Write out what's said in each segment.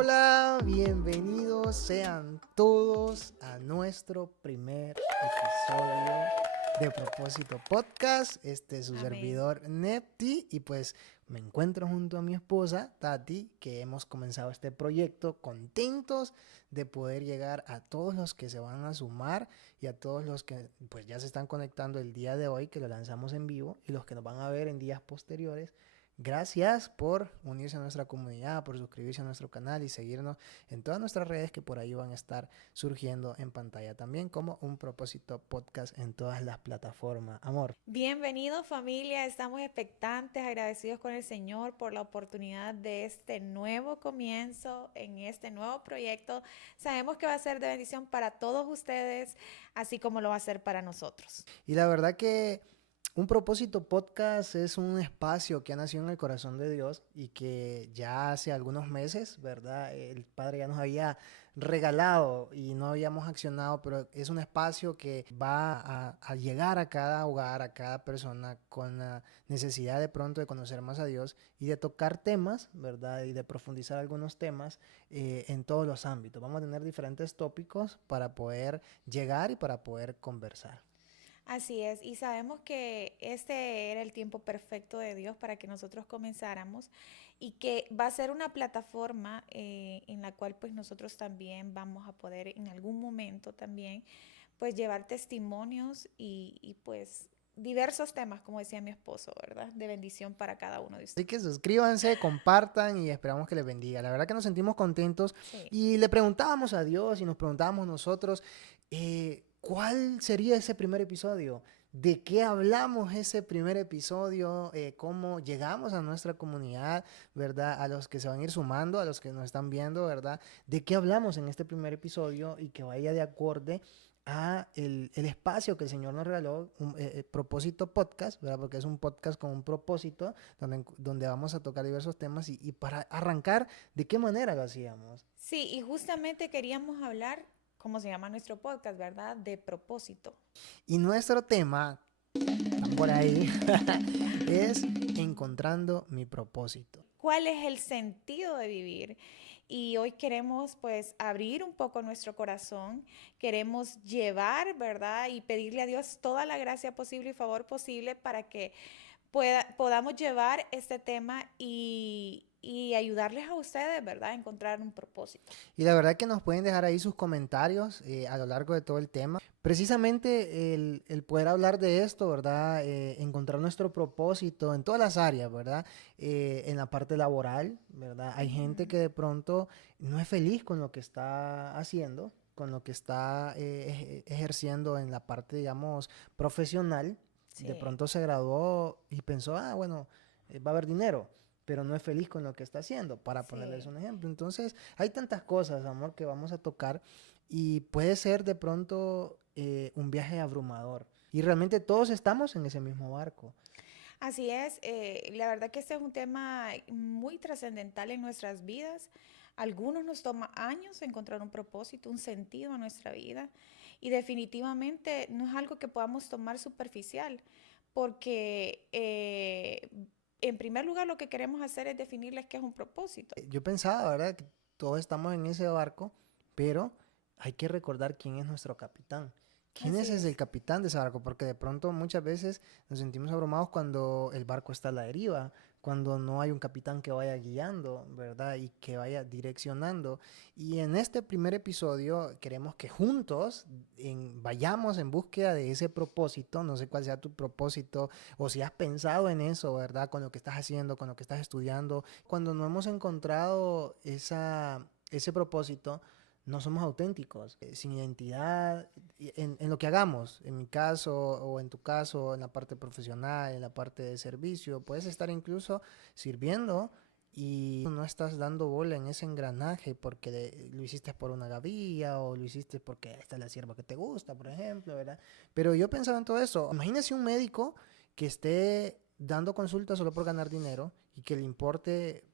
Hola, bienvenidos sean todos a nuestro primer episodio de Propósito Podcast. Este es su Amén. servidor Nepti y pues me encuentro junto a mi esposa Tati, que hemos comenzado este proyecto contentos de poder llegar a todos los que se van a sumar y a todos los que pues ya se están conectando el día de hoy, que lo lanzamos en vivo, y los que nos van a ver en días posteriores. Gracias por unirse a nuestra comunidad, por suscribirse a nuestro canal y seguirnos en todas nuestras redes que por ahí van a estar surgiendo en pantalla también como un propósito podcast en todas las plataformas. Amor. Bienvenidos familia, estamos expectantes, agradecidos con el Señor por la oportunidad de este nuevo comienzo en este nuevo proyecto. Sabemos que va a ser de bendición para todos ustedes, así como lo va a ser para nosotros. Y la verdad que un propósito podcast es un espacio que ha nacido en el corazón de Dios y que ya hace algunos meses, ¿verdad? El Padre ya nos había regalado y no habíamos accionado, pero es un espacio que va a llegar a cada hogar, a cada persona con la necesidad de pronto de conocer más a Dios y de tocar temas, ¿verdad? Y de profundizar algunos temas en todos los ámbitos. Vamos a tener diferentes tópicos para poder llegar y para poder conversar. Así es, y sabemos que este era el tiempo perfecto de Dios para que nosotros comenzáramos y que va a ser una plataforma en la cual pues nosotros también vamos a poder en algún momento también pues llevar testimonios y pues diversos temas, como decía mi esposo, ¿verdad? De bendición para cada uno de Así ustedes. que suscríbanse, compartan y esperamos que les bendiga. La verdad que nos sentimos contentos Sí. y le preguntábamos a Dios y nos preguntábamos nosotros, ¿cuál sería ese primer episodio? ¿De qué hablamos ese primer episodio? ¿Cómo llegamos a nuestra comunidad, verdad? A los que se van a ir sumando, a los que nos están viendo, ¿verdad? ¿De qué hablamos en este primer episodio y que vaya de acorde a el espacio que el Señor nos regaló, propósito podcast, ¿verdad? Porque es un podcast con un propósito donde vamos a tocar diversos temas y para arrancar, ¿de qué manera lo hacíamos? Sí, y justamente queríamos hablar, como se llama nuestro podcast, ¿verdad? De propósito. Y nuestro tema, están por ahí, es encontrando mi propósito. ¿Cuál es el sentido de vivir? Y hoy queremos pues abrir un poco nuestro corazón, queremos llevar, ¿verdad? Y pedirle a Dios toda la gracia posible y favor posible para que podamos llevar este tema y ayudarles a ustedes, ¿verdad? A encontrar un propósito. Y la verdad que nos pueden dejar ahí sus comentarios a lo largo de todo el tema. Precisamente el poder hablar de esto, ¿verdad? Encontrar nuestro propósito en todas las áreas, ¿verdad? En la parte laboral, ¿verdad? Hay gente Ujú. que de pronto no es feliz con lo que está haciendo, con lo que está ejerciendo en la parte, digamos, profesional. De Sí, pronto se graduó y pensó, ah, bueno, va a haber dinero, pero no es feliz con lo que está haciendo, para ponerles sí. un ejemplo. Entonces, hay tantas cosas, amor, que vamos a tocar y puede ser de pronto un viaje abrumador. Y realmente todos estamos en ese mismo barco. Así es, la verdad que este es un tema muy trascendental en nuestras vidas. Algunos nos toma años encontrar un propósito, un sentido a nuestra vida y definitivamente no es algo que podamos tomar superficial porque en primer lugar lo que queremos hacer es definirles qué es un propósito. Yo pensaba, ¿verdad? Que todos estamos en ese barco, pero hay que recordar quién es nuestro capitán. ¿Quién Así es el es. capitán de ese barco? Porque de pronto muchas veces nos sentimos abrumados cuando el barco está a la deriva, cuando no hay un capitán que vaya guiando, ¿verdad? Y que vaya direccionando. Y en este primer episodio queremos que juntos vayamos en búsqueda de ese propósito. No sé cuál sea tu propósito o si has pensado en eso, ¿verdad? Con lo que estás haciendo, con lo que estás estudiando. Cuando no hemos encontrado ese propósito, no somos auténticos, sin identidad, en lo que hagamos, en mi caso o en tu caso, en la parte profesional, en la parte de servicio, puedes estar incluso sirviendo y no estás dando bola en ese engranaje porque lo hiciste por una gavilla o lo hiciste porque esta es la sierva que te gusta, por ejemplo, ¿verdad? Pero yo pensaba en todo eso. Imagínese un médico que esté dando consultas solo por ganar dinero y que le importe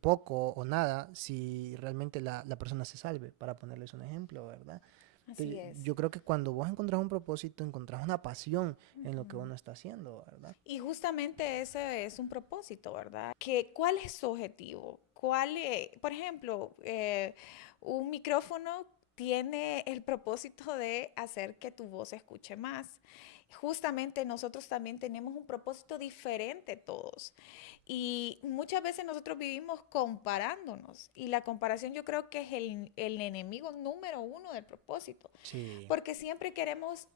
poco o nada si realmente la persona se salve, para ponerles un ejemplo, ¿verdad? Así es. Yo creo que cuando vos encontrás un propósito, encontrás una pasión en lo que Ujú. uno está haciendo, ¿verdad? Y justamente ese es un propósito, ¿verdad? ¿Cuál es su objetivo? Por ejemplo, un micrófono tiene el propósito de hacer que tu voz se escuche más. Justamente nosotros también tenemos un propósito diferente todos. Y muchas veces nosotros vivimos comparándonos. Y la comparación yo creo que es el enemigo número uno del propósito. Sí. Porque siempre queremos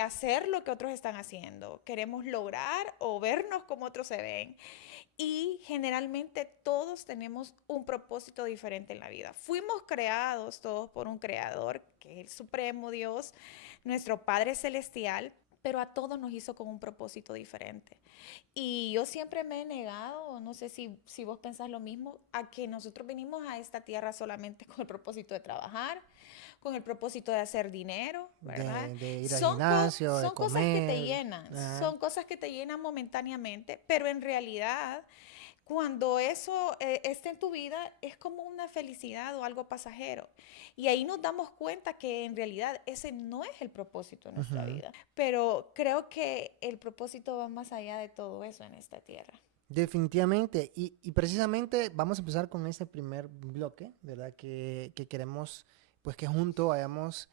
hacer lo que otros están haciendo, queremos lograr o vernos como otros se ven. Y generalmente todos tenemos un propósito diferente en la vida. Fuimos creados todos por un creador, que es el Supremo Dios, nuestro Padre Celestial, pero a todos nos hizo con un propósito diferente. Y yo siempre me he negado, no sé si vos pensás lo mismo, a que nosotros venimos a esta tierra solamente con el propósito de trabajar, con el propósito de hacer dinero, ¿verdad? De ir al gimnasio, de Son cosas que te comer. llenan, Ajá. son cosas que te llenan momentáneamente, pero en realidad cuando eso está en tu vida es como una felicidad o algo pasajero. Y ahí nos damos cuenta que en realidad ese no es el propósito de nuestra Ujú. vida. Pero creo que el propósito va más allá de todo eso en esta tierra. Definitivamente. Y precisamente vamos a empezar con ese primer bloque, ¿verdad? Que queremos, pues que juntos vayamos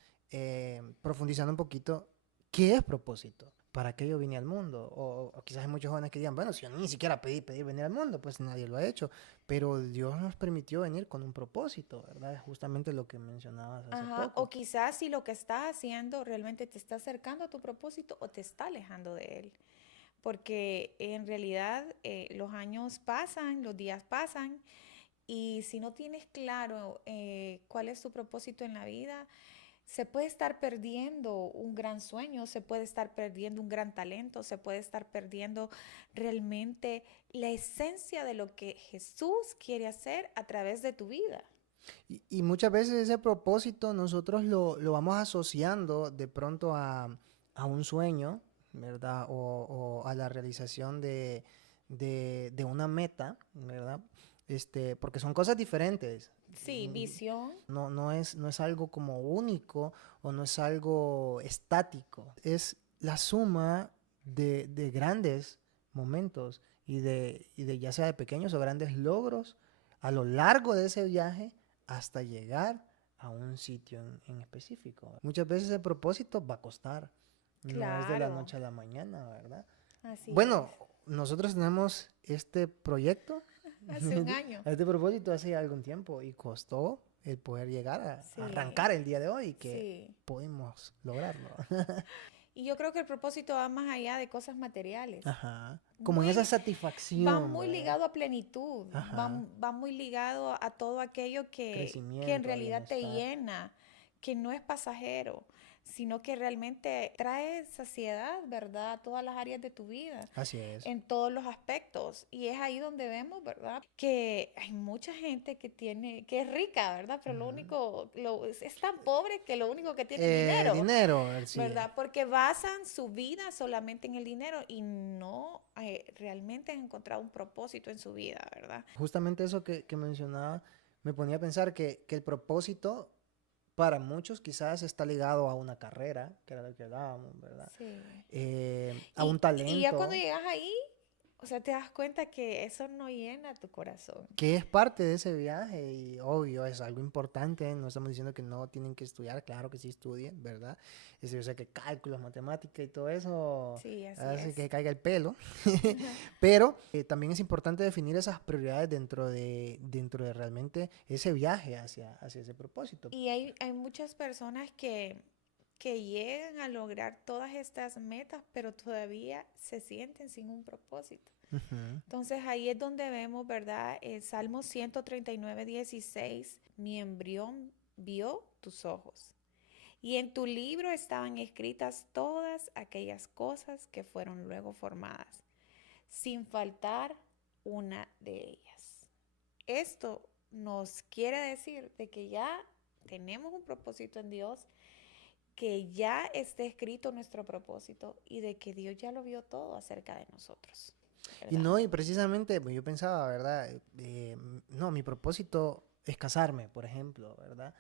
profundizando un poquito. ¿Qué es propósito? ¿Para qué yo vine al mundo? O quizás hay muchos jóvenes que digan, bueno, si yo ni siquiera pedí venir al mundo, pues nadie lo ha hecho. Pero Dios nos permitió venir con un propósito, ¿verdad? Es justamente lo que mencionabas hace Ajá, o poco. quizás si lo que estás haciendo realmente te está acercando a tu propósito o te está alejando de él. Porque en realidad los años pasan, los días pasan y si no tienes claro cuál es tu propósito en la vida, se puede estar perdiendo un gran sueño, se puede estar perdiendo un gran talento, se puede estar perdiendo realmente la esencia de lo que Jesús quiere hacer a través de tu vida. Y muchas veces ese propósito nosotros lo vamos asociando de pronto a un sueño, ¿verdad? O a la realización de una meta, ¿verdad? Porque son cosas diferentes. Sí, visión. No es algo como único o no es algo estático. Es la suma de grandes momentos y de ya sea de pequeños o grandes logros a lo largo de ese viaje hasta llegar a un sitio en específico. Muchas veces el propósito va a costar, no es de la Claro, noche a la mañana, ¿verdad? así es. Bueno, nosotros tenemos este proyecto, Hace un año. a este propósito hace algún tiempo y costó el poder llegar a Sí, arrancar el día de hoy y que sí. pudimos lograrlo. Y yo creo que el propósito va más allá de cosas materiales. Ajá. Como en esa Muy, va satisfacción, muy ¿verdad? ligado a plenitud, Ajá. va muy ligado a todo aquello que en Crecimiento, a realidad te bienestar. llena, que no es pasajero, sino que realmente trae saciedad, ¿verdad? A todas las áreas de tu vida, Así es. en todos los aspectos. Y es ahí donde vemos, ¿verdad? Que hay mucha gente que es rica, ¿verdad? Pero lo Ujú. único, es tan pobre que lo único que tiene es dinero. Dinero, sí. ¿Verdad? Porque basan su vida solamente en el dinero y no realmente han encontrado un propósito en su vida, ¿verdad? Justamente eso que mencionaba me ponía a pensar que el propósito para muchos quizás está ligado a una carrera, que era lo que hablábamos, ¿verdad? Sí. A un Y ya cuando talento, llegas ahí, o sea, te das cuenta que eso no llena tu corazón. que es parte de ese viaje y obvio es algo importante, no estamos diciendo que no tienen que estudiar, claro que sí estudien, ¿verdad? Yo sé que cálculos, matemática y todo eso Sí, así hace es. que caiga el pelo, pero también es importante definir esas prioridades dentro de realmente ese viaje hacia ese propósito. Y hay muchas personas que llegan a lograr todas estas metas, pero todavía se sienten sin un propósito. Ujú. Entonces ahí es donde vemos, ¿verdad? El Salmo 139:16, mi embrión vio tus ojos. Y en tu libro estaban escritas todas aquellas cosas que fueron luego formadas, sin faltar una de ellas. Esto nos quiere decir de que ya tenemos un propósito en Dios, que ya está escrito nuestro propósito y de que Dios ya lo vio todo acerca de nosotros, Y ¿verdad? no, y precisamente pues, yo pensaba, ¿verdad? No, mi propósito es casarme, por ejemplo, ¿verdad?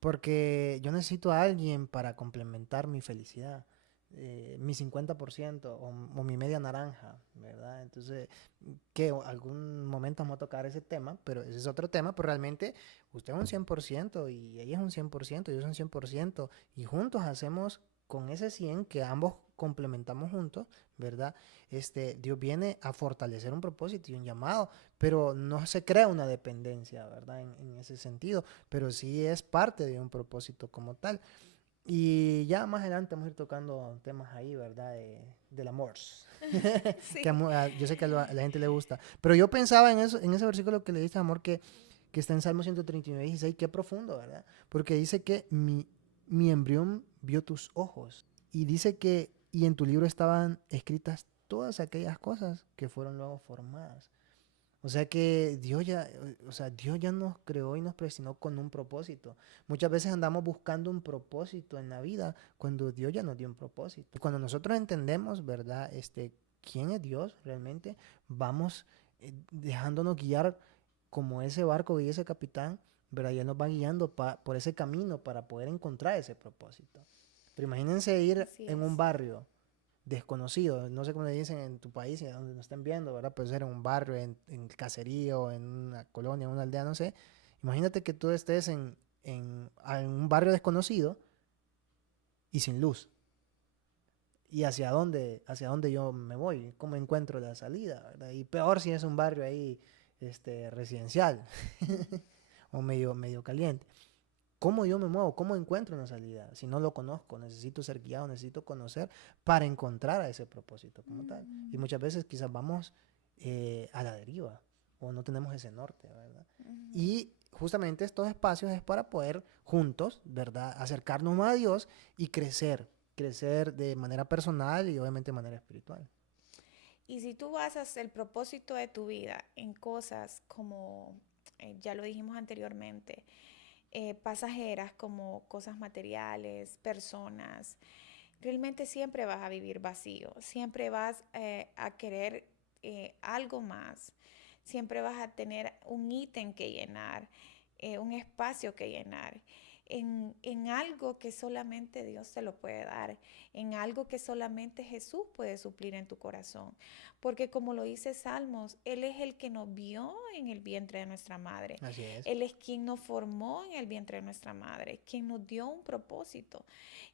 porque yo necesito a alguien para complementar mi felicidad, mi 50% o mi media naranja, ¿verdad? Entonces, que algún momento vamos a tocar ese tema, pero ese es otro tema, pero realmente usted es un 100% y ella es un 100%, yo soy un 100% y juntos hacemos con ese 100 que ambos complementamos juntos, ¿verdad? Dios viene a fortalecer un propósito y un llamado, pero no se crea una dependencia, ¿verdad? En ese sentido, pero sí es parte de un propósito como tal. Y ya más adelante vamos a ir tocando temas ahí, ¿verdad? Del amor. Que Sí. yo sé que a la gente le gusta. Pero yo pensaba en eso, en ese versículo que le dice amor que está en Salmo 139:16, qué profundo, ¿verdad? Porque dice que mi embrión vio tus ojos. Y dice que, y en tu libro estaban escritas todas aquellas cosas que fueron luego formadas. O sea que Dios ya nos creó y nos predestinó con un propósito. Muchas veces andamos buscando un propósito en la vida cuando Dios ya nos dio un propósito. Cuando nosotros entendemos, ¿verdad? Quién es Dios realmente, vamos dejándonos guiar como ese barco y ese capitán, ¿verdad? Y Él nos va guiando por ese camino para poder encontrar ese propósito. Pero imagínense ir Así en un es. barrio desconocido, no sé cómo le dicen en tu país, y donde nos estén viendo, ¿verdad? Puede ser en un barrio, en el caserío, en una colonia, en una aldea, no sé. Imagínate que tú estés en un barrio desconocido y sin luz. ¿Y hacia dónde yo me voy? ¿Cómo encuentro la salida, verdad? Y peor si es un barrio ahí, residencial o medio caliente. ¿Cómo yo me muevo? ¿Cómo encuentro una salida? Si no lo conozco, necesito ser guiado, necesito conocer para encontrar a ese propósito como tal. Y Ujú, muchas veces quizás vamos a la deriva o no tenemos ese norte, ¿verdad? ujú. Y justamente estos espacios es para poder juntos, ¿verdad? Acercarnos más a Dios y crecer de manera personal y obviamente de manera espiritual. Y si tú basas el propósito de tu vida en cosas como, ya lo dijimos anteriormente, pasajeras como cosas materiales, personas, realmente siempre vas a vivir vacío, siempre vas a querer algo más, siempre vas a tener un ítem que llenar, un espacio que llenar. En algo que solamente Dios te lo puede dar, en algo que solamente Jesús puede suplir en tu corazón. Porque como lo dice Salmos, Él es el que nos vio en el vientre de nuestra madre. Así es. Él es quien nos formó en el vientre de nuestra madre, quien nos dio un propósito.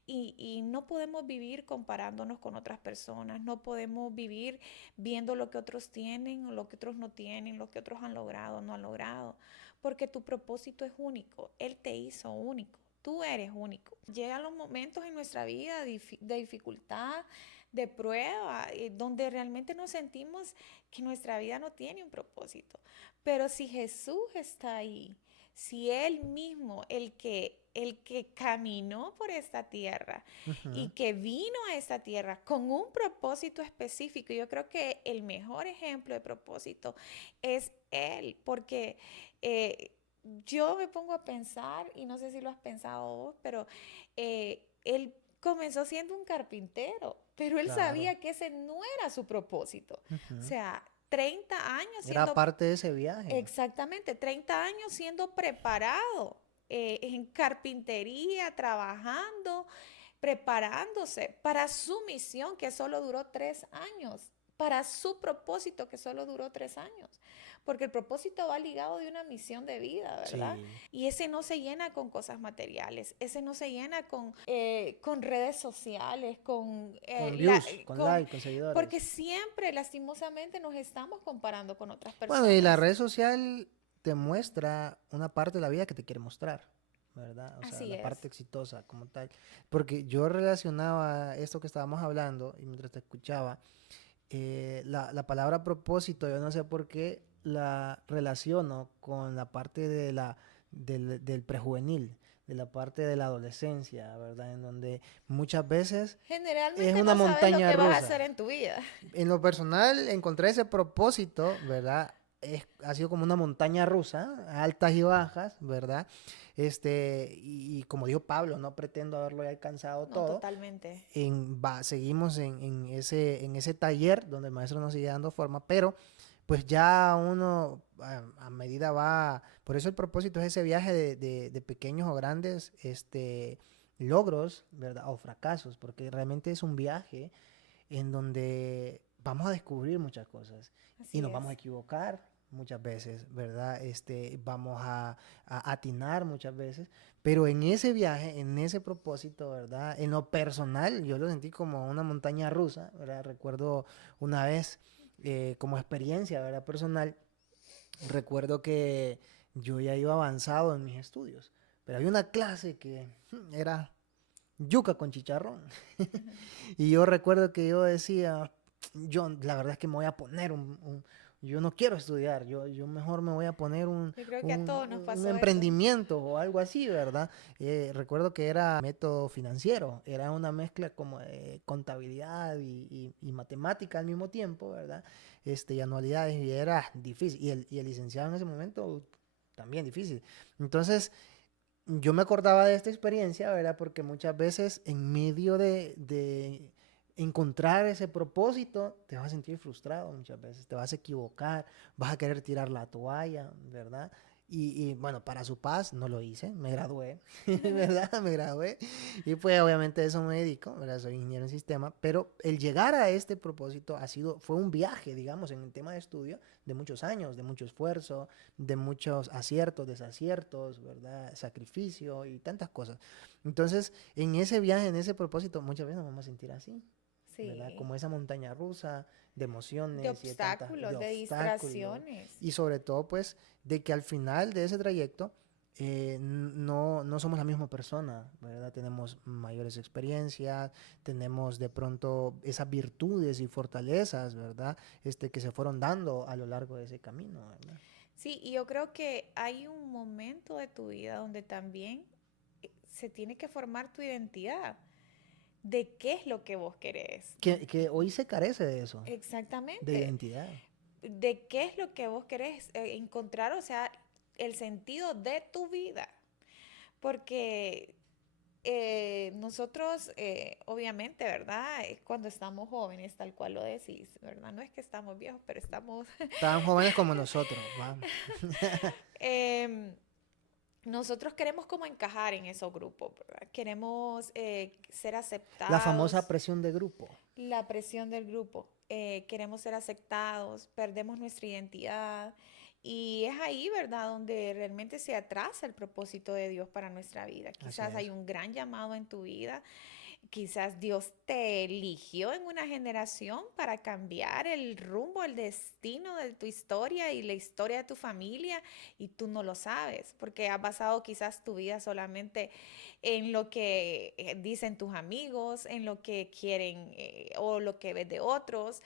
Y no podemos vivir comparándonos con otras personas, no podemos vivir viendo lo que otros tienen, lo que otros no tienen, lo que otros han logrado, no han logrado, porque tu propósito es único, Él te hizo único. Tú eres único. Llegan los momentos en nuestra vida de dificultad, de prueba, donde realmente nos sentimos que nuestra vida no tiene un propósito. Pero si Jesús está ahí, si Él mismo, el que caminó por esta tierra y Ujú. que vino a esta tierra con un propósito específico, yo creo que el mejor ejemplo de propósito es Él, porque eh, yo me pongo a pensar, y no sé si lo has pensado vos, pero Él comenzó siendo un carpintero, pero Él Claro. sabía que ese no era su propósito. O Ujú. sea, 30 años Era siendo. parte de ese viaje. Exactamente, 30 años siendo preparado en carpintería, trabajando, preparándose para su misión que solo duró 3 años, para su propósito que solo duró 3 años, porque el propósito va ligado de una misión de vida, ¿verdad? Sí. Y ese no se llena con cosas materiales, ese no se llena con redes sociales, Con views, con like, con porque seguidores. siempre lastimosamente nos estamos comparando con otras Bueno, y la personas. red social te muestra una parte de la vida que te quiere mostrar, ¿verdad? O sea, Así la es. parte exitosa como tal. Porque yo relacionaba esto que estábamos hablando y mientras te escuchaba, la palabra propósito, yo no sé por qué la relaciono con la parte del prejuvenil, de la parte de la adolescencia, ¿verdad? En donde muchas veces es Generalmente una no sabes lo montaña que vas a hacer rusa. en tu vida. En lo personal, encontré ese propósito, ¿verdad? Ha sido como una montaña rusa, altas y bajas, ¿verdad? Y como dijo Pablo, no pretendo haberlo ya alcanzado No, todo. totalmente. Seguimos en ese taller donde el maestro nos sigue dando forma, pero pues ya uno a medida va, por eso el propósito es ese viaje de pequeños o grandes logros, ¿verdad? O fracasos, porque realmente es un viaje en donde vamos a descubrir muchas cosas y Así nos es. vamos a equivocar muchas veces, ¿verdad? Vamos a atinar muchas veces, pero en ese viaje, en ese propósito, ¿verdad? En lo personal, yo lo sentí como una montaña rusa, ¿verdad? Recuerdo una vez como experiencia, ¿verdad? Personal, recuerdo que yo ya iba avanzado en mis estudios, pero había una clase que era yuca con chicharrón. Y yo recuerdo que yo decía, yo la verdad es que me voy a poner yo no quiero estudiar, yo mejor me voy a poner Yo creo que a todos nos un pasó eso. emprendimiento o algo así, ¿verdad? Recuerdo que era método financiero, era una mezcla como de contabilidad y matemática al mismo tiempo, ¿verdad? Y anualidades, y era difícil. Y el licenciado en ese momento también difícil. Entonces, yo me acordaba de esta experiencia, ¿verdad? Porque muchas veces en medio de encontrar ese propósito, te vas a sentir frustrado muchas veces, te vas a equivocar, vas a querer tirar la toalla, ¿verdad? Y bueno, para su paz no lo hice, me gradué, ¿verdad? Me gradué y pues obviamente eso me dedico, ¿verdad? Soy ingeniero en sistema, pero el llegar a este propósito fue un viaje, digamos, en el tema de estudio de muchos años, de mucho esfuerzo, de muchos aciertos, desaciertos, ¿verdad? Sacrificio y tantas cosas. Entonces, en ese viaje, en ese propósito, muchas veces nos vamos a sentir así, ¿verdad? Sí. Como esa montaña rusa de De emociones y de obstáculos, de obstáculos. distracciones. Y sobre todo, pues, de que al final de ese trayecto no somos la misma persona, ¿verdad? Tenemos mayores experiencias, tenemos de pronto esas virtudes y fortalezas, ¿verdad? Que se fueron dando a lo largo de ese camino, ¿verdad? Sí, y yo creo que hay un momento de tu vida donde también se tiene que formar tu identidad de qué es lo que vos querés. Que hoy se carece de eso, de Exactamente. identidad. De qué es lo que vos querés encontrar, o sea, el sentido de tu vida. Porque nosotros, obviamente, ¿verdad? Cuando estamos jóvenes, tal cual lo decís, ¿verdad? No es que estamos viejos, pero estamos... Tan jóvenes como nosotros, ¿va? em, nosotros queremos como encajar en esos grupos, ¿verdad? Queremos ser La famosa aceptados, presión de grupo. la presión del grupo. Queremos ser aceptados, perdemos nuestra identidad y es ahí, ¿verdad?, donde realmente se atrasa el propósito de Dios para nuestra vida. Así Quizás hay es. un gran llamado en tu vida. Quizás Dios te eligió en una generación para cambiar el rumbo, el destino de tu historia y la historia de tu familia y tú no lo sabes porque has basado quizás tu vida solamente en lo que dicen tus amigos, en lo que quieren o lo que ves de otros,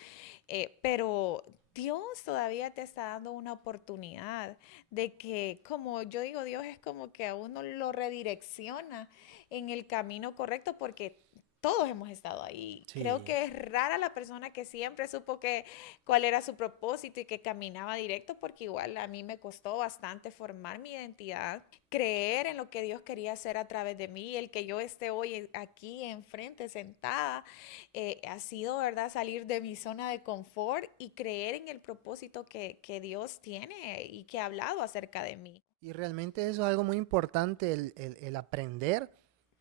pero Dios todavía te está dando una oportunidad de que, como yo digo, Dios es como que a uno lo redirecciona en el camino correcto porque todos hemos estado ahí. Creo Sí. que es rara la persona que siempre supo cuál era su propósito y que caminaba directo, porque igual a mí me costó bastante formar mi identidad, creer en lo que Dios quería hacer a través de mí, el que yo esté hoy aquí enfrente sentada, ha sido, ¿verdad?, salir de mi zona de confort y creer en el propósito que Dios tiene y que ha hablado acerca de mí. Y realmente eso es algo muy importante, el aprender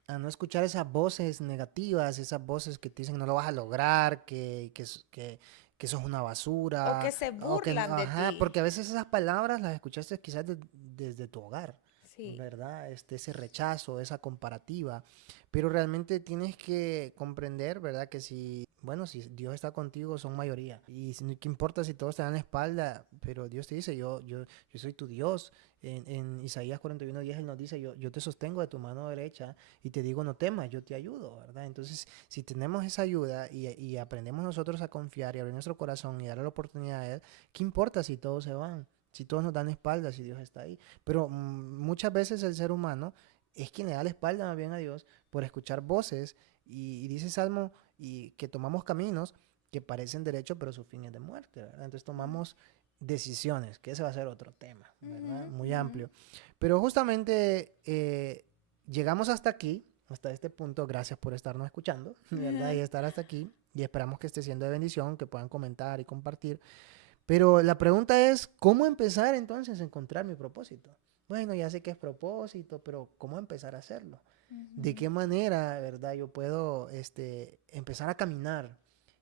a no escuchar esas voces negativas, esas voces que te dicen no lo vas a lograr, que sos una O que basura, se o que, burlan de ti. ajá, porque a veces esas palabras las escuchaste quizás desde tu hogar, Sí. ¿verdad? Ese rechazo, esa comparativa, pero realmente tienes que comprender, ¿verdad? Que si, bueno, si Dios está contigo, son mayoría, y qué importa si todos te dan la espalda, pero Dios te dice, yo soy tu Dios. En Isaías 41:10 Él nos dice, yo te sostengo de tu mano derecha y te digo, no temas, yo te ayudo, ¿verdad? Entonces, si tenemos esa ayuda y aprendemos nosotros a confiar y abrir nuestro corazón y darle la oportunidad a Él, ¿qué importa si todos se van? Si todos nos dan espalda, si Dios está ahí. Pero muchas veces el ser humano es quien le da la espalda más bien a Dios por escuchar voces y dice Salmo y que tomamos caminos que parecen derechos, pero su fin es de muerte, ¿verdad? Entonces tomamos decisiones, que ese va a ser otro tema, ¿verdad? Ujú, Muy ujú. amplio. Pero justamente llegamos hasta aquí, hasta este punto. Gracias por estarnos escuchando, ¿verdad? Y estar hasta aquí. Y esperamos que esté siendo de bendición, que puedan comentar y compartir. Pero la pregunta es, ¿cómo empezar entonces a encontrar mi propósito? Bueno, ya sé que es propósito, pero ¿cómo empezar a hacerlo? ¿De qué Ujú, manera, verdad, yo puedo empezar a caminar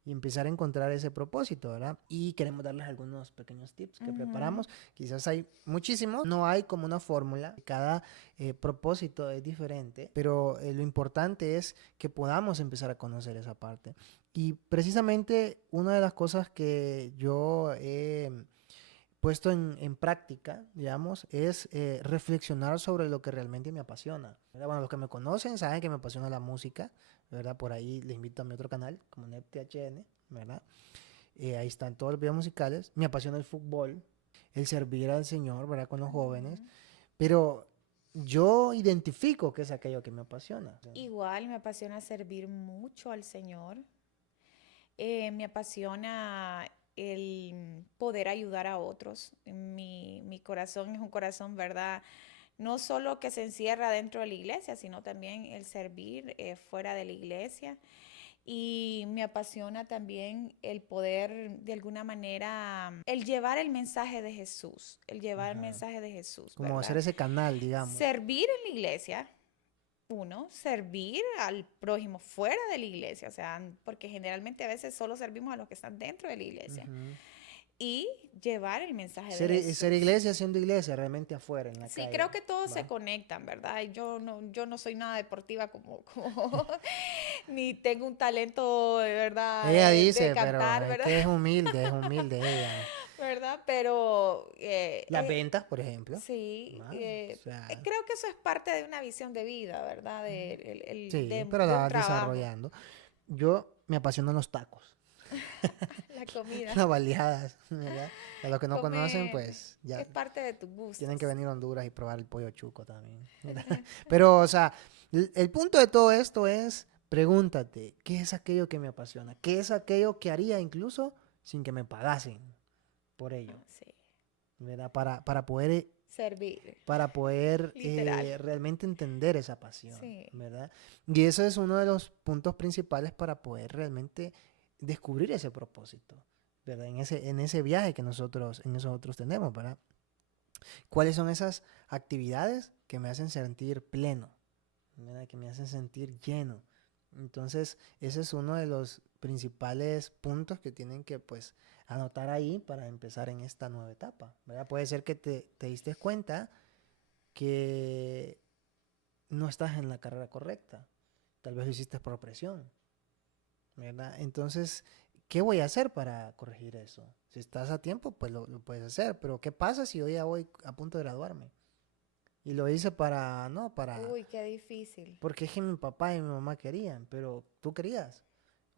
y empezar a encontrar ese propósito, ¿verdad? Y queremos darles algunos pequeños tips que ujú, preparamos. Quizás hay muchísimos, no hay como una fórmula, cada propósito es diferente, pero lo importante es que podamos empezar a conocer esa parte. Y precisamente una de las cosas que yo he puesto en práctica, digamos, es reflexionar sobre lo que realmente me apasiona. ¿Verdad? Bueno, los que me conocen saben que me apasiona la música, ¿verdad? Por ahí les invito a mi otro canal, como NepTHN, ¿verdad? Ahí están todos los videos musicales. Me apasiona el fútbol, el servir al Señor, ¿verdad? Con los jóvenes. ujú. Pero yo identifico que es aquello que me apasiona. Igual me apasiona servir mucho al Señor. Me apasiona el poder ayudar a otros. Mi corazón es un corazón, ¿verdad? No solo que se encierra dentro de la iglesia, sino también el servir fuera de la iglesia. Y me apasiona también el poder, de alguna manera, el llevar el mensaje de Jesús, el llevar el Ajá. mensaje de Jesús, Como hacer ¿verdad? ese canal, digamos. Servir en la iglesia, uno, servir al prójimo fuera de la iglesia, o sea, porque generalmente a veces solo servimos a los que están dentro de la iglesia, Ujú. y llevar el mensaje de Ser Jesús. iglesia siendo iglesia, realmente afuera, en la Sí, creo calle, que todos se ¿va? conectan, ¿verdad? Yo no soy nada deportiva como ni tengo un talento de verdad Ella de dice, pero cantar, ¿verdad? es humilde ella. ¿Verdad? Pero Las ventas, por ejemplo, sí, ¿va? O sea, creo que eso es parte de una visión de vida, ¿verdad? sí, pero De la un vas trabajo, desarrollando. Yo me apasionan los tacos, la comida, las baleadas, ¿verdad? A los que no conocen, comer, pues ya es parte de tus tienen que gustos. venir a Honduras y probar el pollo chuco también, ¿verdad? Pero, o sea, el punto de todo esto es, pregúntate, ¿qué es aquello que me apasiona? ¿Qué es aquello que haría incluso sin que me pagasen por ello? Ah, sí, ¿Verdad? servir, Para poder literal. realmente entender esa pasión, Sí, ¿verdad? Y eso es uno de los puntos principales para poder realmente descubrir ese propósito, ¿verdad? En ese viaje en nosotros tenemos, ¿verdad? ¿Cuáles son esas actividades que me hacen sentir pleno, ¿verdad? Que me hacen sentir lleno? Entonces, ese es uno de los principales puntos que tienen que, pues, anotar ahí para empezar en esta nueva etapa, ¿verdad? Puede ser que te diste cuenta que no estás en la carrera correcta. Tal vez lo hiciste por presión, ¿verdad? Entonces, ¿qué voy a hacer para corregir eso? Si estás a tiempo, pues lo puedes hacer. Pero ¿qué pasa si hoy ya voy a punto de graduarme? Y lo hice para, no, para, uy, qué difícil. porque es que mi papá y mi mamá querían, pero tú querías.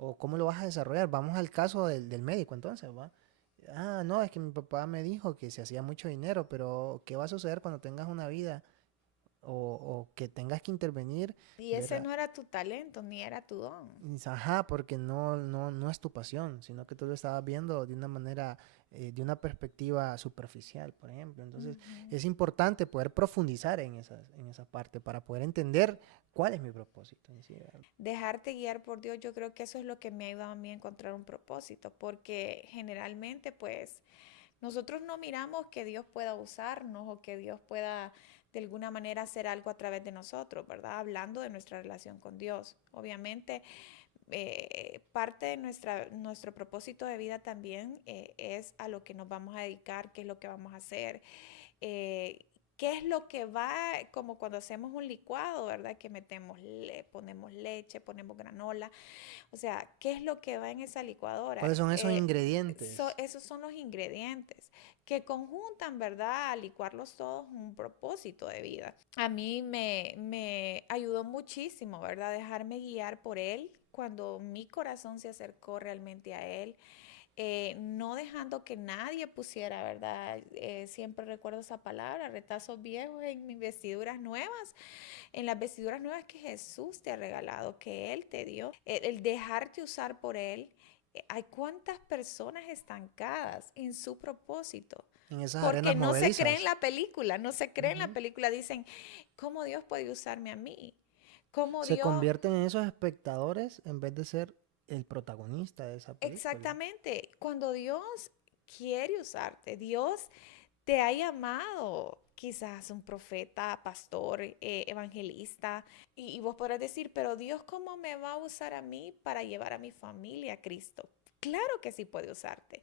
¿O cómo lo vas a desarrollar? Vamos al caso del médico entonces, ¿va? Ah, no, es que mi papá me dijo que se hacía mucho dinero, pero ¿qué va a suceder cuando tengas una vida o que tengas que intervenir, Y ese ¿verdad? no era tu talento, ni era tu don. Y dices, ajá, porque no es tu pasión, sino que tú lo estabas viendo de una manera, de una perspectiva superficial, por ejemplo. Entonces, Ujú. es importante poder profundizar en esa parte para poder entender cuál es mi propósito en sí, ¿verdad? Dejarte guiar por Dios, yo creo que eso es lo que me ha ayudado a mí a encontrar un propósito, porque generalmente pues nosotros no miramos que Dios pueda usarnos o que Dios pueda de alguna manera hacer algo a través de nosotros, ¿verdad? Hablando de nuestra relación con Dios. Obviamente, parte de nuestro propósito de vida también es a lo que nos vamos a dedicar, qué es lo que vamos a hacer, eh, qué es lo que va, como cuando hacemos un licuado, ¿verdad? Que ponemos leche, ponemos granola, o sea, ¿qué es lo que va en esa licuadora? ¿Cuáles son esos ingredientes? Esos son los ingredientes que conjuntan, ¿verdad? A licuarlos todos un propósito de vida. A mí me ayudó muchísimo, ¿verdad? Dejarme guiar por él cuando mi corazón se acercó realmente a él, no dejando que nadie pusiera, ¿verdad? Siempre recuerdo esa palabra, retazos viejos en mis vestiduras nuevas, en las vestiduras nuevas que Jesús te ha regalado, que Él te dio, el dejarte usar por Él. Hay cuántas personas estancadas en su propósito, En esas porque arenas no se cree en movedizas. la película, no se cree en la Ujú. película, dicen, ¿cómo Dios puede usarme a mí? ¿Cómo Se Dios? convierten en esos espectadores en vez de ser el protagonista de esa película. Exactamente, cuando Dios quiere usarte. Dios te ha llamado quizás un profeta, pastor, evangelista, y vos podrás decir, pero Dios, ¿cómo me va a usar a mí para llevar a mi familia a Cristo? Claro que sí puede usarte.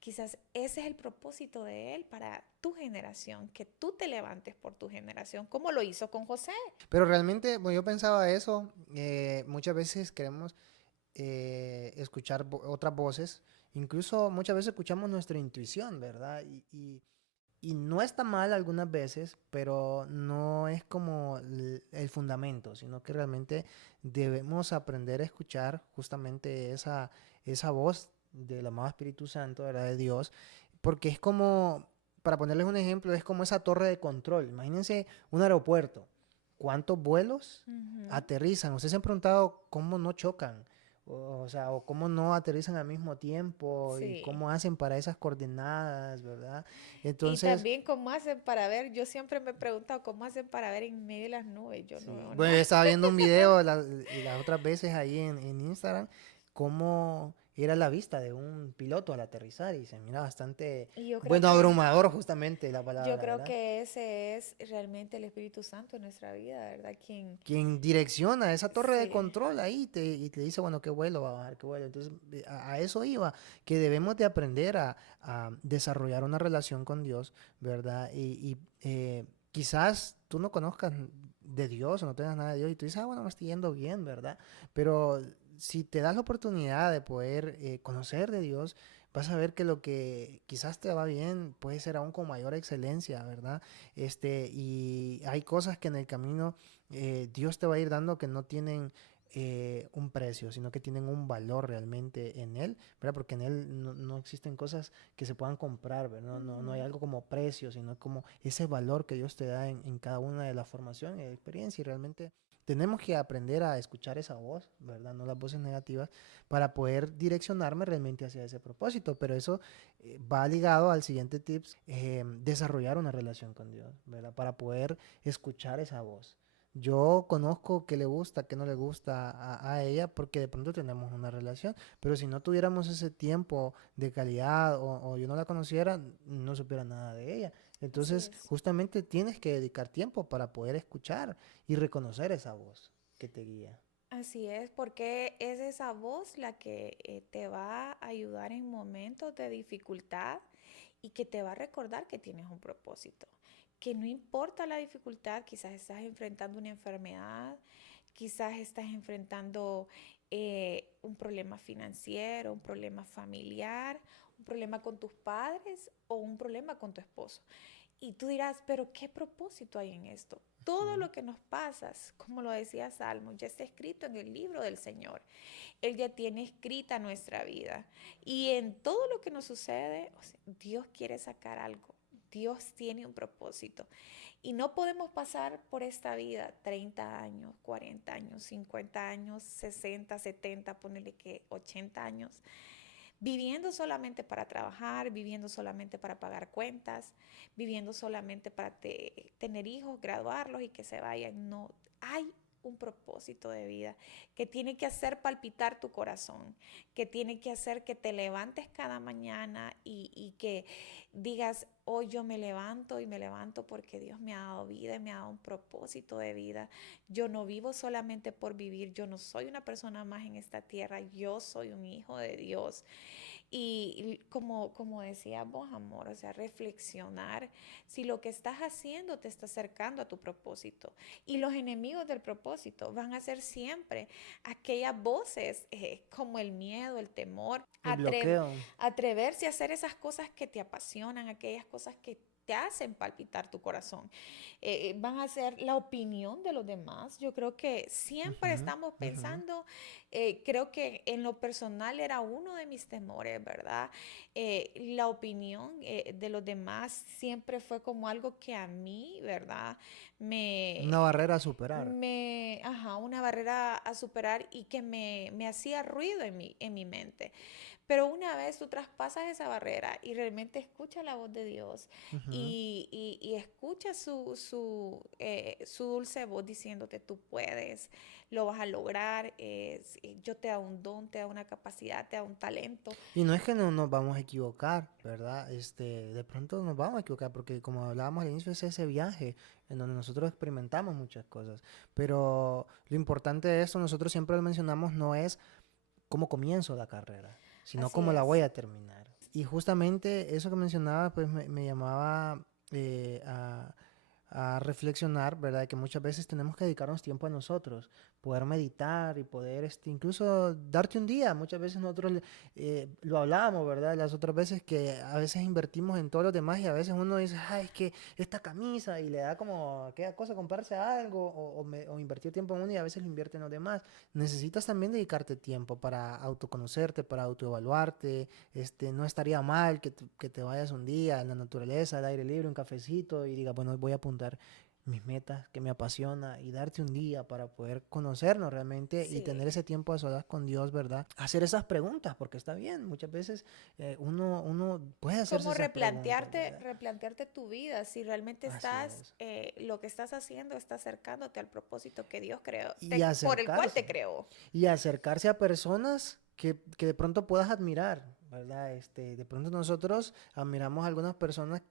Quizás ese es el propósito de Él para tu generación, que tú te levantes por tu generación, como lo hizo con José. Pero realmente, bueno, yo pensaba eso, muchas veces queremos escuchar otras voces, incluso muchas veces escuchamos nuestra intuición, ¿verdad? Y no está mal algunas veces, pero no es como el fundamento, sino que realmente debemos aprender a escuchar justamente esa voz del amado Espíritu Santo, ¿verdad? De Dios, porque es como, para ponerles un ejemplo, es como esa torre de control. Imagínense un aeropuerto. ¿Cuántos vuelos Ujú. aterrizan? Ustedes se han preguntado cómo no chocan. O sea, o cómo no aterrizan al mismo tiempo y Sí. cómo hacen para esas coordenadas, ¿verdad? Y Entonces, también cómo hacen para ver, yo siempre me he preguntado cómo hacen para ver en medio de las nubes, yo no sí. veo Bueno, yo nada. estaba viendo un video las otras veces ahí en Instagram, cómo era la vista de un piloto al aterrizar y se mira bastante, Y yo creo bueno, que abrumador justamente la Yo palabra, creo ¿verdad? que ese es realmente el Espíritu Santo en nuestra vida, ¿verdad? Quien, Quien direcciona esa torre de sí. control ahí y te dice, bueno, qué vuelo va a bajar, qué vuelo. Entonces, a eso iba, que debemos de aprender a desarrollar una relación con Dios, ¿verdad? Quizás tú no conozcas de Dios o no tengas nada de Dios y tú dices, ah, bueno, me estoy yendo bien, ¿verdad? Pero si te das la oportunidad de poder conocer de Dios, vas a ver que lo que quizás te va bien puede ser aún con mayor excelencia, ¿verdad? Y hay cosas que en el camino Dios te va a ir dando que no tienen un precio, sino que tienen un valor realmente en Él, ¿verdad? Porque en Él no existen cosas que se puedan comprar, ¿verdad? No hay Ujú. algo como precio, sino como ese valor que Dios te da en cada una de la formación y de experiencia. Y realmente tenemos que aprender a escuchar esa voz, ¿verdad? No las voces negativas, para poder direccionarme realmente hacia ese propósito. Pero eso va ligado al siguiente tips, desarrollar una relación con Dios, ¿verdad? Para poder escuchar esa voz. Yo conozco qué le gusta, qué no le gusta a ella, porque de pronto tenemos una relación, pero si no tuviéramos ese tiempo de calidad o yo no la conociera, no supiera nada de ella. Así Entonces, es. justamente tienes que dedicar tiempo para poder escuchar y reconocer esa voz que te guía. Así es, porque es esa voz la que te va a ayudar en momentos de dificultad y que te va a recordar que tienes un propósito, que no importa la dificultad, quizás estás enfrentando una enfermedad, quizás estás enfrentando un problema financiero, un problema familiar, un problema con tus padres o un problema con tu esposo. Y tú dirás, pero ¿qué propósito hay en esto? Todo Ujú. lo que nos pasa, como lo decía Salmo, ya está escrito en el libro del Señor. Él ya tiene escrita nuestra vida. Y en todo lo que nos sucede, o sea, Dios quiere sacar algo. Dios tiene un propósito. Y no podemos pasar por esta vida 30 años, 40 años, 50 años, 60, 70, ponerle que 80 años, viviendo solamente para trabajar, viviendo solamente para pagar cuentas, viviendo solamente para tener hijos, graduarlos y que se vayan. No, hay un propósito de vida que tiene que hacer palpitar tu corazón, que tiene que hacer que te levantes cada mañana y que digas, hoy yo me levanto y me levanto porque Dios me ha dado vida y me ha dado un propósito de vida. Yo no vivo solamente por vivir, yo no soy una persona más en esta tierra, yo soy un hijo de Dios. Y como decía vos, amor, o sea, reflexionar si lo que estás haciendo te está acercando a tu propósito. Y los enemigos del propósito van a ser siempre aquellas voces como el miedo, el temor, El bloqueo. atreverse a hacer esas cosas que te apasionan, aquellas cosas que te hacen palpitar tu corazón. Van a ser la opinión de los demás. Yo creo que siempre Ujú, estamos ujú. pensando, creo que en lo personal era uno de mis temores, ¿verdad? La opinión de los demás siempre fue como algo que a mí, ¿verdad? Una barrera a superar. Ajá, una barrera a superar y que me hacía ruido en mi mente. Pero una vez tú traspasas esa barrera y realmente escuchas la voz de Dios Ujú. y escuchas su dulce voz diciéndote, tú puedes, lo vas a lograr, yo te da un don, te da una capacidad, te da un talento. Y no es que no nos vamos a equivocar, ¿verdad? De pronto nos vamos a equivocar porque como hablábamos al inicio es ese viaje en donde nosotros experimentamos muchas cosas. Pero lo importante de esto, nosotros siempre lo mencionamos, no es cómo comienzo la carrera, sino Así cómo la voy es. a terminar. Y justamente eso que mencionaba, pues me llamaba eh, a, a reflexionar, ¿verdad? Que muchas veces tenemos que dedicarnos tiempo a nosotros, poder meditar y poder incluso darte un día. Muchas veces nosotros lo hablábamos, ¿verdad? Las otras veces que a veces invertimos en todos los demás y a veces uno dice, ay, es que esta camisa y le da como aquella cosa comprarse algo o invertir tiempo en uno y a veces lo invierte en los demás. Necesitas también dedicarte tiempo para autoconocerte, para autoevaluarte. No estaría mal que te vayas un día en la naturaleza, al aire libre, un cafecito y digas, bueno, voy a apuntar mis metas, que me apasiona y darte un día para poder conocernos realmente y tener Sí. ese tiempo a solas con Dios, ¿verdad? Hacer esas preguntas, porque está bien, muchas veces uno puede hacerse Como esas preguntas, ¿verdad? replantearte tu vida, si realmente Así estás, es. lo que estás haciendo está acercándote al propósito que Dios creó, Y por el cual acercarse, te creó. y acercarse a personas que de pronto puedas admirar, ¿verdad? De pronto nosotros admiramos a algunas personas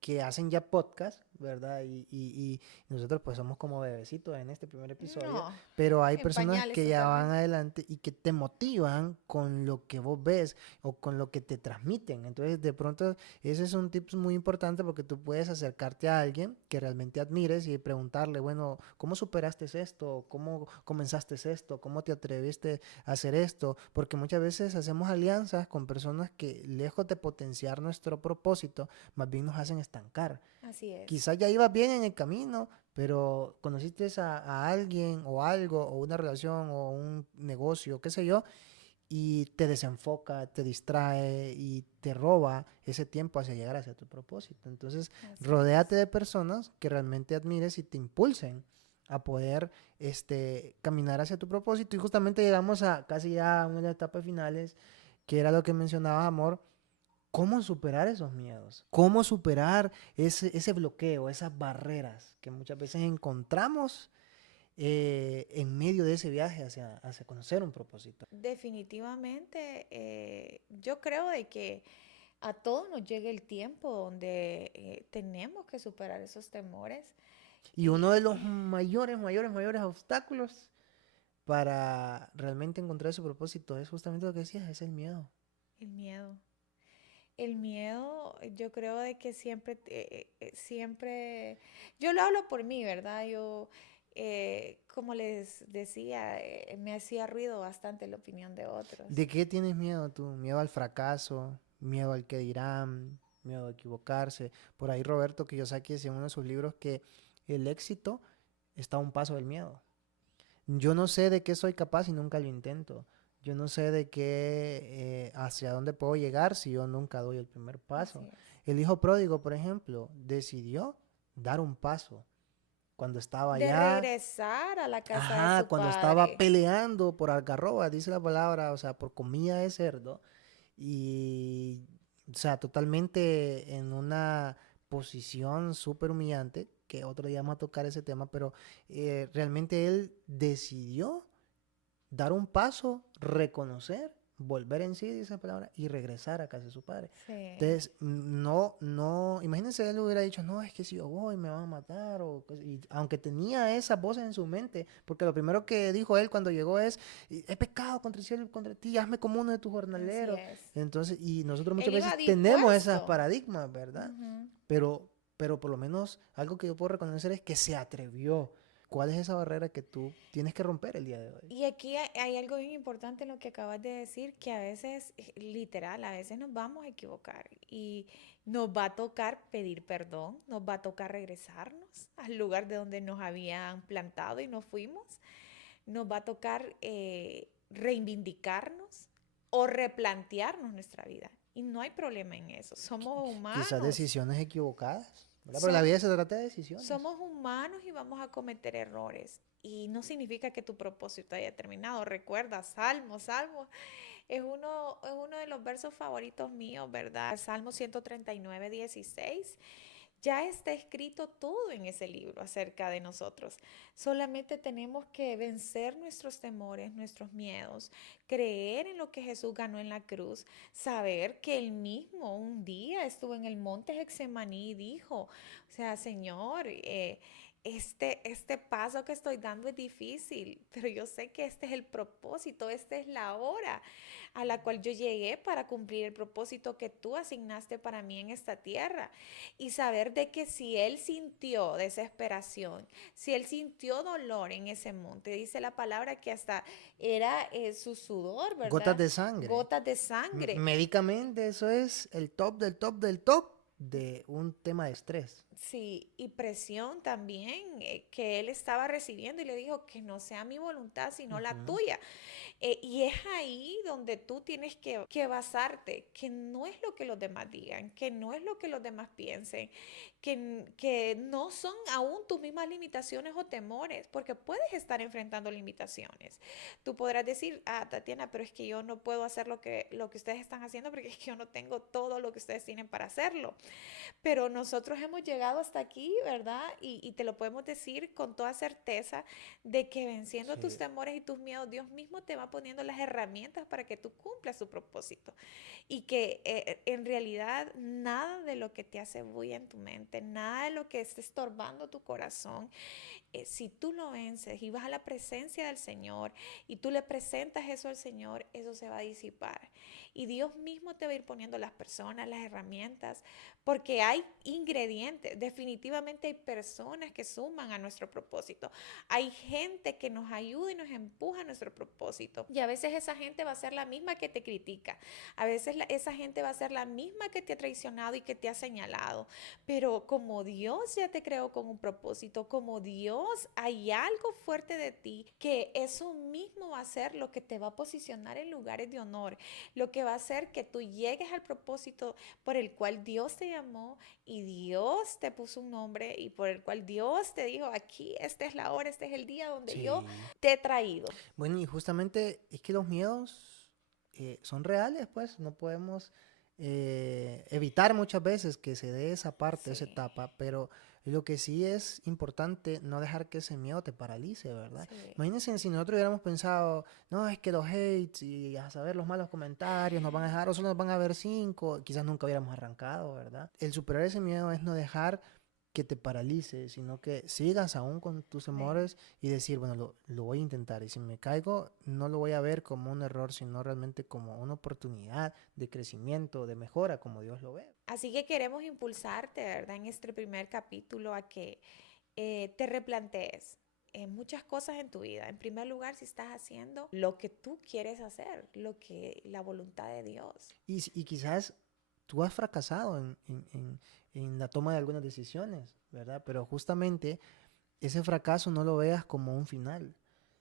que hacen ya podcast, ¿verdad? Y nosotros pues somos como bebecitos en este primer episodio, No, pero hay en personas pañales que ya van totalmente. adelante y que te motivan con lo que vos ves o con lo que te transmiten. Entonces, de pronto, ese es un tip muy importante porque tú puedes acercarte a alguien que realmente admires y preguntarle, bueno, ¿cómo superaste esto? ¿Cómo comenzaste esto? ¿Cómo te atreviste a hacer esto? Porque muchas veces hacemos alianzas con personas que, lejos de potenciar nuestro propósito, más bien nos hacen estancar. Así es. Quizás ya ibas bien en el camino, pero conociste a alguien o algo, o una relación, o un negocio, qué sé yo, y te desenfoca, te distrae y te roba ese tiempo hacia llegar hacia tu propósito. Entonces, Así rodéate es. de personas que realmente admires y te impulsen a poder caminar hacia tu propósito. Y justamente llegamos a casi ya a una de las etapas finales, que era lo que mencionabas, amor. ¿Cómo superar esos miedos? ¿Cómo superar ese bloqueo, esas barreras que muchas veces encontramos en medio de ese viaje hacia conocer un propósito? Definitivamente, yo creo de que a todos nos llega el tiempo donde tenemos que superar esos temores Y uno de los y mayores obstáculos para realmente encontrar su propósito es justamente lo que decías, es el miedo. el miedo. El miedo, yo creo de que siempre, yo lo hablo por mí, ¿verdad? Yo, como les decía, me hacía ruido bastante la opinión de otros. ¿De qué tienes miedo tú? ¿Miedo al fracaso? ¿Miedo al que dirán? ¿Miedo a equivocarse? Por ahí Roberto Kiyosaki decía en uno de sus libros que el éxito está a un paso del miedo. Yo no sé de qué soy capaz y nunca lo intento. Yo no sé de qué, hacia dónde puedo llegar si yo nunca doy el primer Así paso. es. El hijo pródigo, por ejemplo, decidió dar un paso cuando estaba De allá, regresar a la casa de ajá, su cuando estaba padre. peleando por algarroba, dice la palabra, o sea, por comida de cerdo, y, o sea, totalmente en una posición súper humillante, que otro día vamos a tocar ese tema, pero realmente él decidió dar un paso, reconocer, volver en sí, dice la palabra, y regresar a casa de su padre. Sí, Entonces, imagínense, él hubiera dicho, no, es que si yo voy me van a matar, y aunque tenía esas voces en su mente, porque lo primero que dijo él cuando llegó es, he pecado contra el cielo y contra ti, hazme como uno de tus así jornaleros. es. Entonces, y nosotros muchas Él iba veces tenemos esas dispuesto. paradigmas, ¿verdad? Ujú. Pero, pero por lo menos algo que yo puedo reconocer es que se atrevió. ¿Cuál es esa barrera que tú tienes que romper el día de hoy? Y aquí hay algo bien importante en lo que acabas de decir, que a veces, literal, a veces nos vamos a equivocar y nos va a tocar pedir perdón, nos va a tocar regresarnos al lugar de donde nos habían plantado y nos fuimos, nos va a tocar reivindicarnos o replantearnos nuestra vida. Y no hay problema en eso, somos Quizás humanos, decisiones equivocadas, ¿verdad? Pero la som- vida se trata de decisiones. somos humanos y vamos a cometer errores. Y no significa que tu propósito haya terminado. Recuerda, Salmo, Salmo. es uno de los versos favoritos míos, ¿verdad? Salmo 139:16. Ya está escrito todo en ese libro acerca de nosotros. Solamente tenemos que vencer nuestros temores, nuestros miedos, creer en lo que Jesús ganó en la cruz, saber que él mismo un día estuvo en el monte Getsemaní y dijo, o sea, Señor, este paso que estoy dando es difícil, pero yo sé que este es el propósito, esta es la hora a la cual yo llegué para cumplir el propósito que tú asignaste para mí en esta tierra. Y saber de que si él sintió desesperación, si él sintió dolor en ese monte, dice la palabra que hasta era su sudor, Gotas ¿verdad? de sangre. Gotas de sangre. Médicamente eso es el top del top del top de un tema de estrés. Sí, y presión también que él estaba recibiendo y le dijo que no sea mi voluntad sino la Ujú. tuya. Y es ahí donde tú tienes que basarte, que no es lo que los demás digan, que no es lo que los demás piensen, que no son aún tus mismas limitaciones o temores, porque puedes estar enfrentando limitaciones. Tú podrás decir, Tatiana, pero es que yo no puedo hacer lo que ustedes están haciendo porque es que yo no tengo todo lo que ustedes tienen para hacerlo. Pero nosotros hemos llegado hasta aquí, ¿verdad? Y te lo podemos decir con toda certeza de que venciendo tus Sí. temores y tus miedos, Dios mismo te va poniendo las herramientas para que tú cumplas su propósito. Y que en realidad nada de lo que te hace bulla en tu mente, nada de lo que esté estorbando tu corazón, si tú lo vences y vas a la presencia del Señor y tú le presentas eso al Señor, eso se va a disipar. Y Dios mismo te va a ir poniendo las personas, las herramientas, porque hay ingredientes, definitivamente hay personas que suman a nuestro propósito. Hay gente que nos ayuda y nos empuja a nuestro propósito. Y a veces esa gente va a ser la misma que te critica. A veces esa gente va a ser la misma que te ha traicionado y que te ha señalado. Pero como Dios ya te creó con un propósito, como Dios hay algo fuerte de ti, que eso mismo va a ser lo que te va a posicionar en lugares de honor, lo que va a hacer que tú llegues al propósito por el cual Dios te llamó y Dios te puso un nombre y por el cual Dios te dijo, aquí, esta es la hora, este es el día donde yo Sí. te he traído. Bueno, y justamente es que los miedos son reales, pues no podemos evitar muchas veces que se dé esa parte, esa Sí, etapa, pero lo que sí es importante no dejar que ese miedo te paralice, ¿verdad? sí. Imagínense si nosotros hubiéramos pensado, no, es que los hates y a saber los malos comentarios nos van a dejar o solo nos van a ver cinco, quizás nunca hubiéramos arrancado, ¿verdad? El superar ese miedo es no dejar que te paralice, sino que sigas aún con tus Amén. temores y decir, bueno, lo voy a intentar. Y si me caigo, no lo voy a ver como un error, sino realmente como una oportunidad de crecimiento, de mejora, como Dios lo ve. Así que queremos impulsarte, ¿verdad? En este primer capítulo a que te replantees muchas cosas en tu vida. En primer lugar, si estás haciendo lo que tú quieres hacer, lo que la voluntad de Dios. Y quizás tú has fracasado en la toma de algunas decisiones, ¿verdad? Pero justamente ese fracaso no lo veas como un final,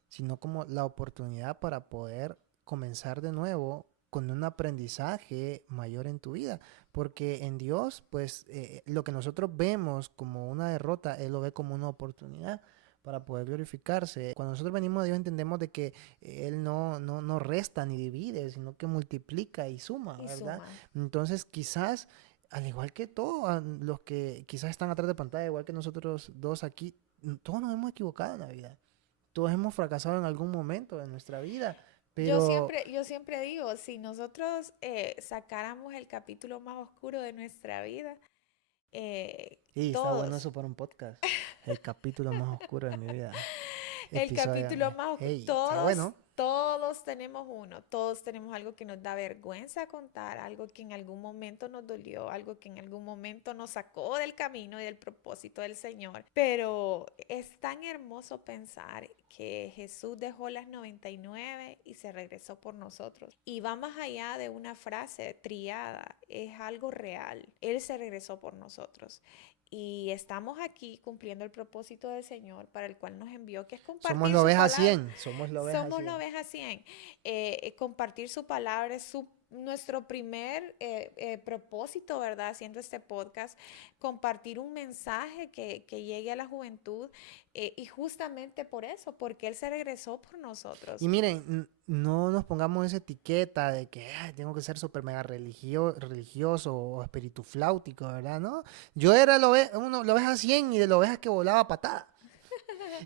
sino como la oportunidad para poder comenzar de nuevo con un aprendizaje mayor en tu vida. Porque en Dios, pues lo que nosotros vemos como una derrota, Él lo ve como una oportunidad para poder glorificarse. Cuando nosotros venimos a Dios entendemos de que Él no resta ni divide, sino que multiplica y suma, Y ¿verdad? suma. Entonces quizás, al igual que todos los que quizás están atrás de pantalla, igual que nosotros dos aquí, todos nos hemos equivocado en la vida. Todos hemos fracasado en algún momento de nuestra vida, pero Yo siempre digo, si nosotros sacáramos el capítulo más oscuro de nuestra vida, y está bueno todos, eso para un podcast. El capítulo más oscuro de mi vida. el Episodio. capítulo más oscuro, Hey, está bueno. todos tenemos uno, todos tenemos algo que nos da vergüenza contar, algo que en algún momento nos dolió, algo que en algún momento nos sacó del camino y del propósito del Señor. Pero es tan hermoso pensar que Jesús dejó las 99 y se regresó por nosotros. Y va más allá de una frase triada, es algo real. Él se regresó por nosotros. Y estamos aquí cumpliendo el propósito del Señor para el cual nos envió, que es Somos compartir la su oveja palabra. 100. Somos la oveja Somos la 100. oveja 100. Compartir su palabra es su nuestro primer propósito, ¿verdad? Haciendo este podcast, compartir un mensaje que llegue a la juventud y justamente por eso, porque Él se regresó por Y nosotros. miren, no nos pongamos esa etiqueta de que "Ay, tengo que ser súper mega religioso o espíritu flautico, ¿verdad? No, yo era la oveja 100 y de la oveja que volaba a patada.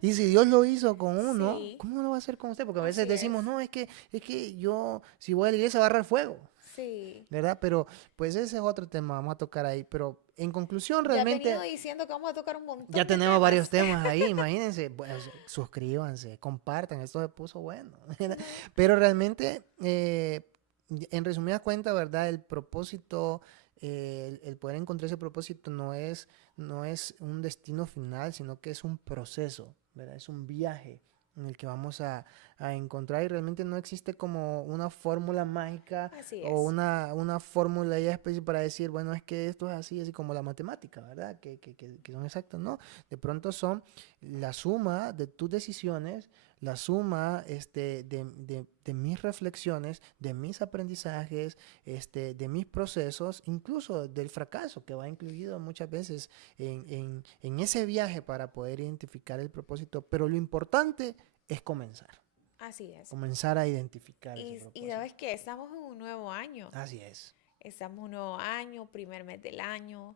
Y si Dios lo hizo con uno, Sí, ¿cómo no lo va a hacer con usted? Porque a veces así decimos, es. no, es que yo, si voy a la iglesia, va a agarrar fuego, Sí. ¿verdad? Pero pues ese es otro tema, vamos a tocar ahí. Pero en conclusión, Ya he venido realmente diciendo que vamos a tocar un ya montón de tenemos temas. varios temas ahí, imagínense. Pues, suscríbanse, compartan, esto se puso bueno. Ujú. Pero realmente, en resumidas cuentas, ¿verdad? El propósito, el poder encontrar ese propósito no es un destino final, sino que es un proceso, ¿verdad? Es un viaje en el que vamos a encontrar y realmente no existe como una fórmula mágica Así o es. una fórmula ya específica para decir, bueno, es que esto es así, así como la matemática, ¿verdad? Que son exactas, ¿no? De pronto son la suma de tus decisiones, la suma de mis reflexiones, de mis aprendizajes, de mis procesos, incluso del fracaso que va incluido muchas veces en ese viaje para poder identificar el propósito. Pero lo importante es Así es. comenzar a identificar ese Y propósito. sabes que estamos en un nuevo año. Así es. Estamos en un nuevo año, primer mes del año.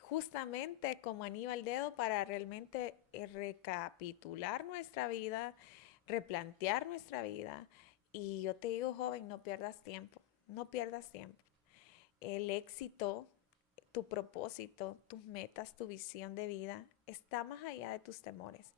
Justamente como anillo al dedo para realmente recapitular nuestra vida, replantear nuestra vida. Y yo te digo, joven, no pierdas tiempo, no pierdas tiempo. El éxito, tu propósito, tus metas, tu visión de vida está más allá de tus temores.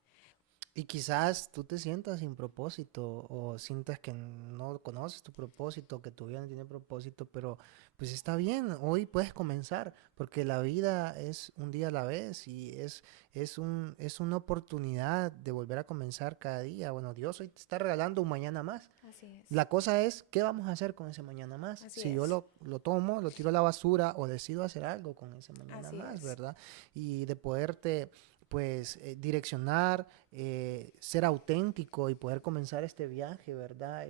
Y quizás tú te sientas sin propósito o sientas que no conoces tu propósito, que tu vida no tiene propósito, pero pues está bien, hoy puedes comenzar, porque la vida es un día a la vez y es una oportunidad de volver a comenzar cada día. Bueno, Dios hoy te está regalando un mañana más. Así es, La cosa es, ¿qué vamos a hacer con ese mañana más? así Si yo es, lo tomo, lo tiro a la basura o decido hacer algo con ese mañana así más, es. ¿verdad? Y de poderte, pues, direccionar, ser auténtico y poder comenzar este viaje, ¿verdad?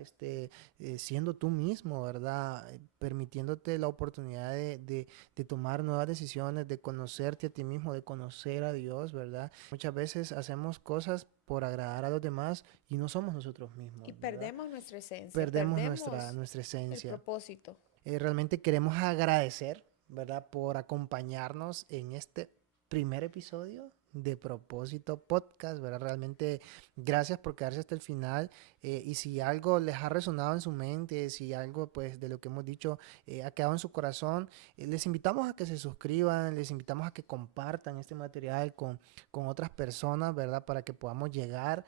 Siendo tú mismo, ¿verdad? Permitiéndote la oportunidad de tomar nuevas decisiones, de conocerte a ti mismo, de conocer a Dios, ¿verdad? Muchas veces hacemos cosas por agradar a los demás y no somos nosotros Y mismos, ¿verdad? perdemos nuestra esencia, Perdemos nuestra, perdemos nuestra el esencia. propósito. Realmente queremos agradecer, ¿verdad? Por acompañarnos en este primer episodio de Propósito Podcast, ¿verdad? Realmente gracias por quedarse hasta el final. Y si algo les ha resonado en su mente, si algo pues de lo que hemos dicho ha quedado en su corazón, les invitamos a que se suscriban, les invitamos a que compartan este material con otras personas, ¿verdad? Para que podamos llegar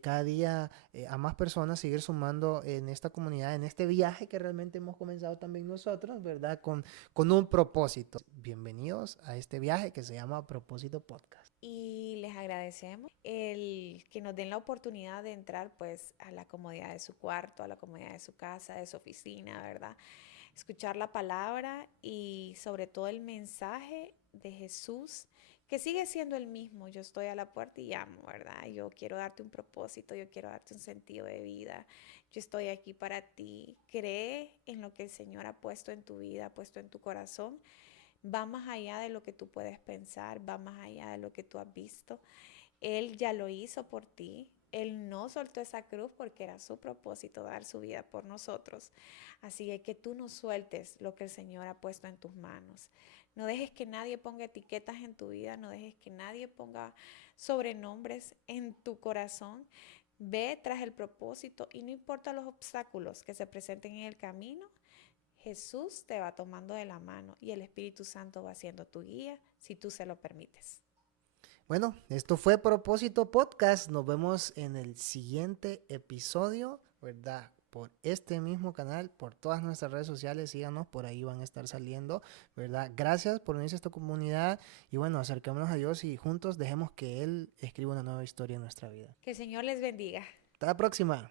cada día a más personas, seguir sumando en esta comunidad, en este viaje que realmente hemos comenzado también nosotros, ¿verdad? Con un propósito. Bienvenidos a este viaje que se llama Propósito Podcast. Y les agradecemos el que nos den la oportunidad de entrar pues a la comodidad de su cuarto, a la comodidad de su casa, de su oficina, ¿verdad? Escuchar la palabra y sobre todo el mensaje de Jesús, que sigue siendo el mismo. Yo estoy a la puerta y llamo, ¿verdad? Yo quiero darte un propósito, yo quiero darte un sentido de vida. Yo estoy aquí para ti. Cree en lo que el Señor ha puesto en tu vida, ha puesto en tu corazón. Va más allá de lo que tú puedes pensar, va más allá de lo que tú has visto. Él ya lo hizo por ti. Él no soltó esa cruz porque era su propósito dar su vida por nosotros. Así que tú no sueltes lo que el Señor ha puesto en tus manos. No dejes que nadie ponga etiquetas en tu vida, no dejes que nadie ponga sobrenombres en tu corazón. Ve tras el propósito y no importa los obstáculos que se presenten en el camino, Jesús te va tomando de la mano y el Espíritu Santo va siendo tu guía si tú se lo permites. Bueno, esto fue Propósito Podcast. Nos vemos en el siguiente episodio, ¿verdad? Por este mismo canal, por todas nuestras redes sociales, síganos, por ahí van a estar saliendo, ¿verdad? Gracias por unirse a esta comunidad y bueno, acerquémonos a Dios y juntos dejemos que Él escriba una nueva historia en nuestra vida. Que el Señor les bendiga. Hasta la próxima.